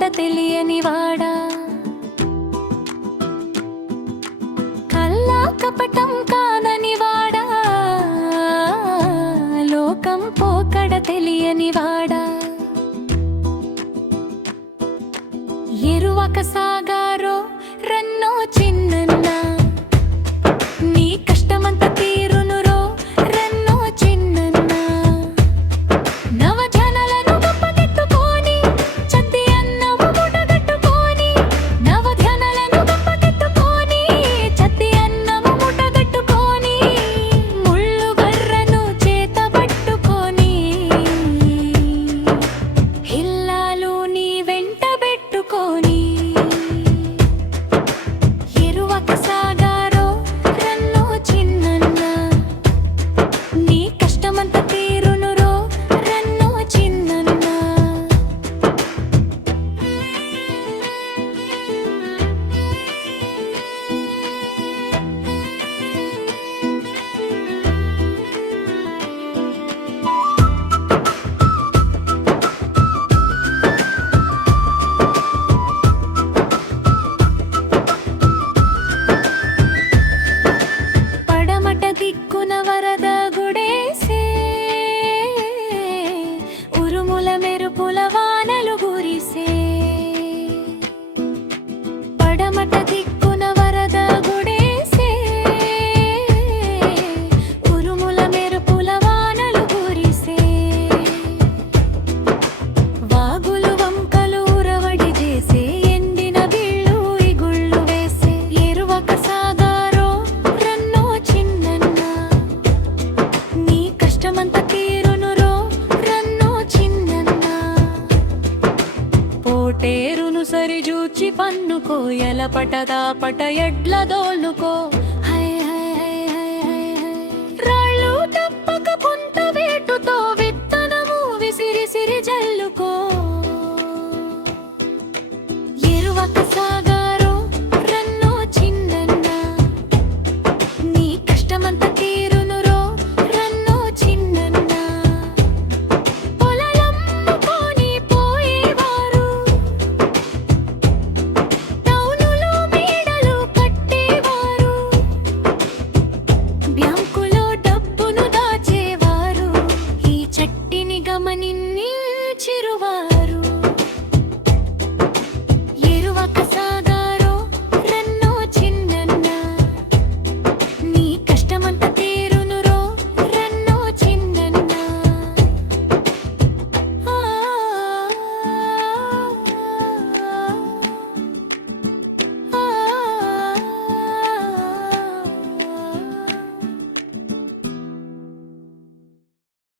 పోకడ తెలియనివాడా, కల్లా కపటం కాననివాడా, లోకం పోకడ తెలియనివాడా. ఎరువక సాగారో రన్నో చిన్నన్నా, నీ కష్టమంత తీరునురో రన్నో చిన్నన్నా. నవజనలను గొప్పకెత్తుకొని చద్ది అన్నము ముటగట్టుకొని, నవజనలను గొప్పకెత్తుకొని చద్ది అన్నము ముటగట్టుకొని, ముళ్ళు గర్రను చేత పట్టుకొని, ఇల్లాలు నీ వెంట పెట్టుకొని. ఎరువక సాగారో రన్నో చిన్నన్నా, నీ కష్టమంత తీరునురో రన్నో చిన్నన్నా. పడమట దిక్కున వరద గుడేసే, ఉరుముల మెరుపుల వానలు గురిసే. పడమట దిక్కున వరద గుడేసే, ఉరుముల మెరుపుల వానలు గురిసే. వాగులు వంకలు ఉరవడి చేసే, ఎండిన బిళ్ళు ఇగుళ్ళు వేసే. ఎరువక సాగారో రన్నో చిన్నన్నా, నీ కష్టమంత తీరునురో రన్నో చిన్నన్నా. పోటేరును సరిజూచి పన్నుకో, ఎలపటదా పట ఎడ్ల దోలుకో. హై హై హై హై హై హై. రాళ్ళు తప్పక పుంత వేటుతో విత్తనము విసిరిసిరి జల్లుకో. ఎరువక సాగారో రన్నో చిన్నన్నా, నీ కష్టమంత తీరునురో రన్నో చిన్నన్నా. పొలలమ్ముకొని పోయేవారు, టౌనులో మేడలు కట్టేవారు, బ్యాంకులో డబ్బును దాచేవారు, ఈ చట్టిని గమనించిరువారు.